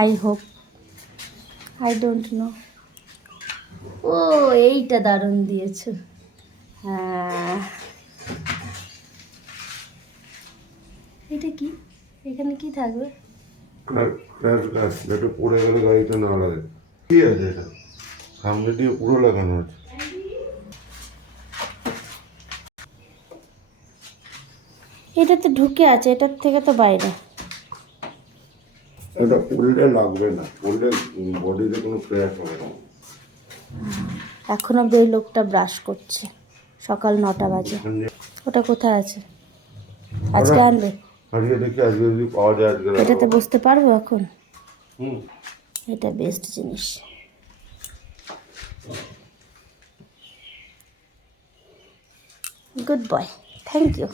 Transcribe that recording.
I hope, I don't know. ও এইটা দারুণ দিয়েছো। হ্যাঁ, এটা কি? এখানে কি থাকবে? এটা পড়ে গেলে গাড়িটা না লাগে। কি আছে এটা? সামনে দিয়ে পুরো লাগানো আছে। এটাতে ঢুকে আছে, এটার থেকে তো বাইরে। এটা পড়লে লাগবে না, পড়লে বডিতে কোনো ক্র্যাশ হবে না। এখন অব্দি ওই লোকটা ব্রাশ করছে, সকাল 9টা বাজে। ওটা কোথায় আছে? আজকে আনবে? আজকে দেখি, আজকে যদি পাওয়া যায় আজকে। এটাতে বসতে পারবো এখন? হুম। এটা বেস্ট জিনিস। Good boy, thank you.